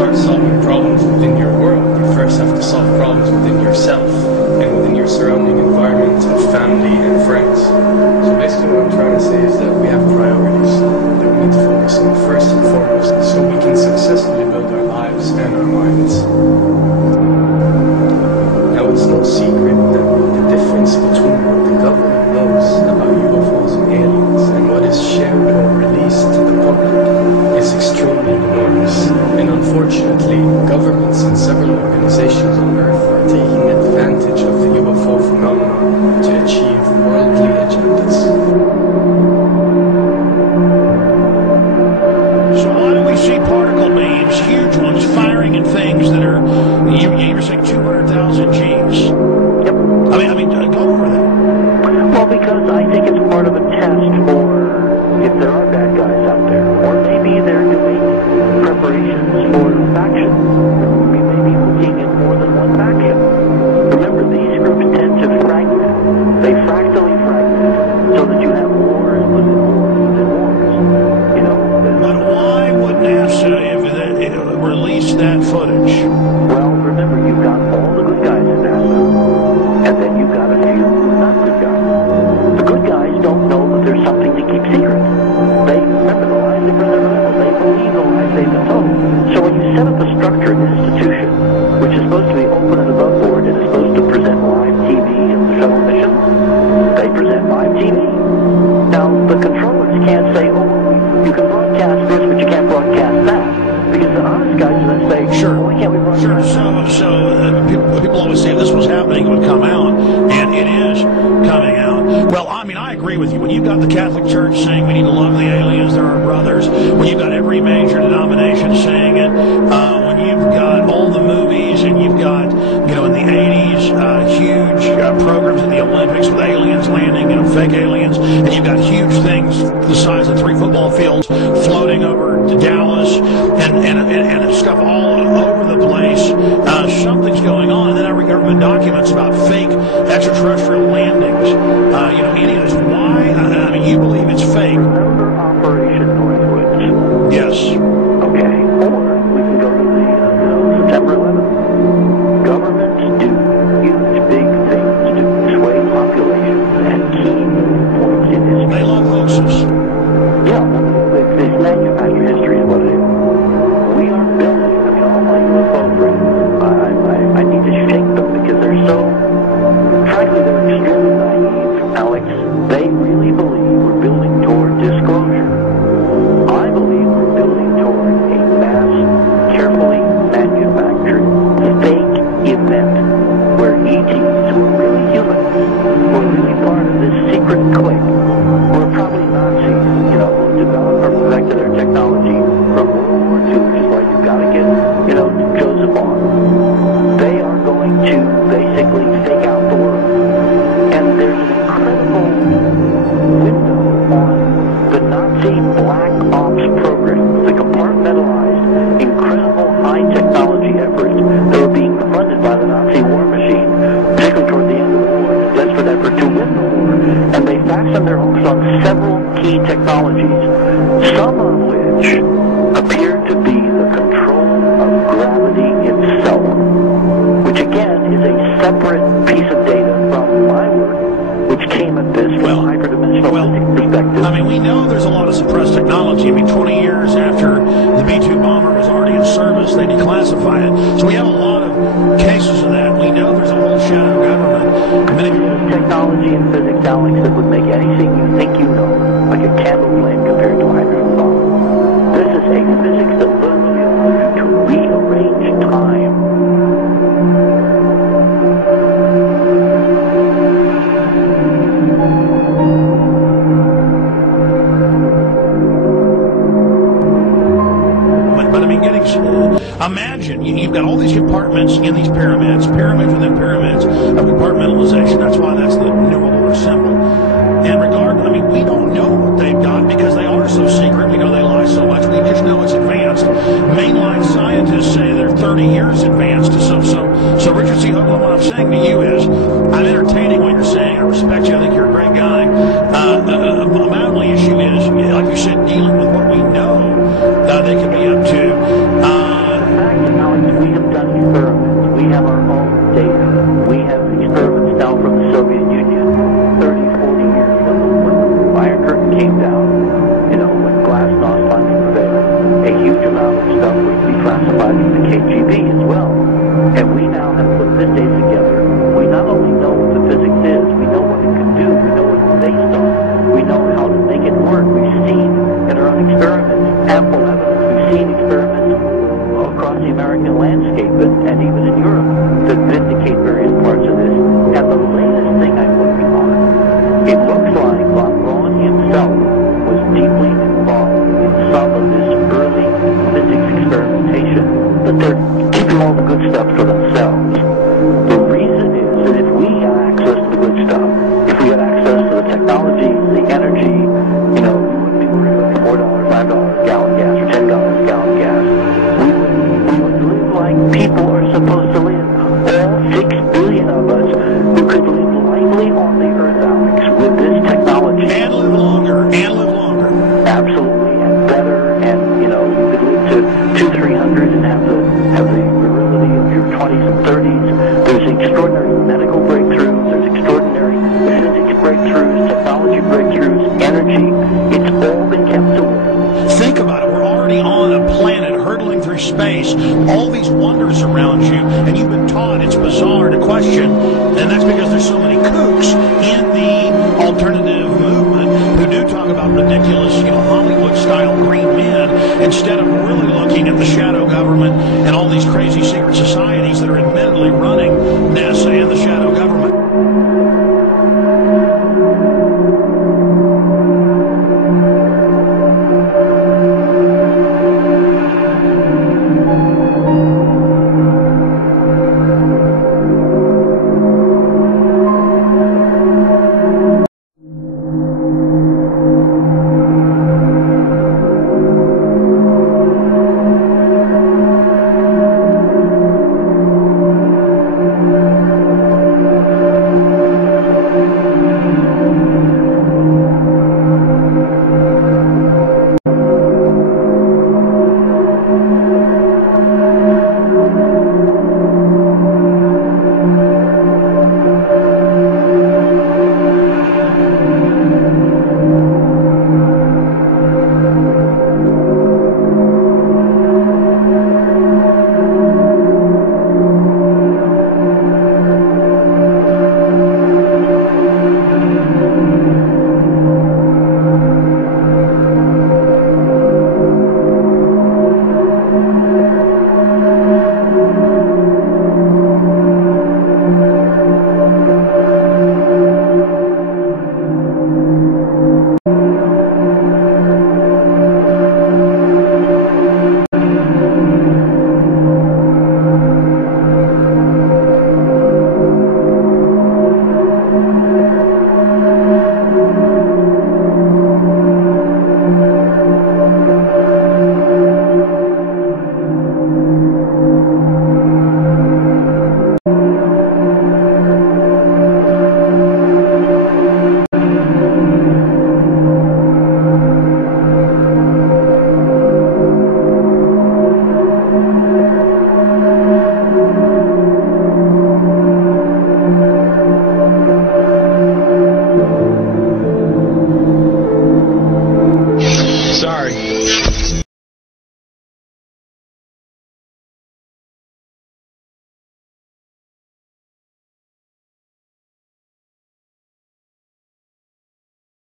start solving problems within your world, you first have to solve problems within yourself and within your surrounding environment and family and friends. So basically what I'm trying to say is that we have priorities that we need to focus on first and foremost so we can successfully build our lives and our minds. Now it's no secret that the difference between what the government knows about UFOs and aliens and what is shared or released to the public is extremely enormous. And unfortunately, governments and several organizations on Earth are taking advantage of the UFO phenomenon to achieve worldly agendas. So why do we see particle beams, huge ones, firing at things that are, you were saying 200,000 Gs? Yep. I mean, go over that. Well, because I think it's part of a test for if there are bad guys out there, or maybe they're doing preparations for faction. We may be looking at more than one faction. Remember, these groups tend to fragment. They fractally fragment so that you have wars within wars within wars. You know. But why would NASA release that footage? Well, remember, you've got all the good guys in NASA, and then you've got a few not good guys. The good guys don't know that there's something to keep secret. They remember the lies they present. They believe the lies they've been told. So when you set up a structure, an institution, which is supposed to be open and above board, and is supposed to present live TV of the shuttle missions, they present live TV. Now, the controllers can't say, oh, you can broadcast this, but you can't broadcast that. Because the honest guys are going to say, sure, well, why can't we broadcast that? So people always say if this was happening, it would come out, and it is coming out. Well, I mean, I agree with you. When you've got the Catholic Church saying we need to love the aliens, they're our brothers, when you've got every major denomination saying it, when you've got all the movies, and you've got, you know, in the 80s, huge programs in the Olympics with aliens landing, you know, fake aliens, and you've got huge things the size of 3 football fields floating over to Dallas, and stuff all over the place. Something's going on, and then every government documents about fake extraterrestrial landings. You know, any of this. Why? I mean, you believe it's fake. Remember Operation Northwoods? Yes. Okay. Or we can go to the September 11th. Governments do huge, big things to sway populations and key points in history. They love hoaxes. Yeah, it's manufactured history is what it is. We are building, I mean, all my UFO friends, I need to shake them because they're so, frankly, they're extremely naive, Alex. They really believe we're building toward disclosure. I believe we're building toward a mass, carefully manufactured, fake event where ETs, who are really human, were really part of this secret clique, who are probably Nazis, you know, who developed or perfected their technology from World War II, which is why you've got to get, you know, Joseph on. They are going to basically fake out the world. And there's an incredible window on the Nazi black ops program, the compartmentalized, incredible high technology efforts that were being funded by the Nazi war machine, particularly toward the end of the war, in a desperate effort to win the war. And they fastened their hopes on several key technologies, some of which appear to be the control of gravity itself, which again is a separate piece of data from my work, which came at this from a hyperdimensional perspective. I mean, we know there's a lot of suppressed technology. I mean, 20 years after the B-2 bomber was already in service, they declassified it. So we have a lot of cases of that. We know there's a whole shadow government. Many technology in physics, Alex, that would make anything you think you know like a candle flame compared to a hydrogen bomb. This is a physics that literally allows you to rearrange time. But I mean, imagine you've got all these compartments in these pyramids, pyramids within pyramids of compartmentalization. That's why that's the New World Order symbol. And I mean, we don't know what they've got because they are so secret. We know they lie so much. We just know it's advanced. Mainline scientists say they're 30 years advanced. So Richard C. Hoagland, what I'm saying to you is, I'm entertaining what you're saying. I respect you. I think you're a great guy. My only issue is, like you said, dealing with what we know they could be up to. the KGB as well. And we now have put this data together. We not only know what the physics is, we know what it can do, we know what it's based on, we know how to make it work. We've seen in our own experiments ample evidence. We've seen experiments across the American landscape and even in Europe that vindicate various parts of this. And the latest thing I'm working on, it looks like von Braun himself was deeply involved in some of this early physics experimentation, but they're keeping all the good stuff for themselves. The reason is that if we had access to the good stuff, if we had access to the technology, the energy, you know, we wouldn't be worried about $4, $5 gallon gas or $10 gallon gas. We would live like people are supposed to live. All 6 billion of us who could live lightly on the earth, Alex, with this technology. And live longer. And live longer. Absolutely, and better, and, you know, you could live to 200-300 and have the virility of your 20s and 30s. There's extraordinary medical breakthroughs, there's extraordinary physics breakthroughs, technology breakthroughs, energy. It's all been kept away. Think about it. We're already on a planet hurtling through space. All these wonders around you, and you've been taught it's bizarre to question, and that's because there's so many kooks in the alternative movement who do talk about ridiculous, you know, Hollywood-style green men instead of really looking at the shadow government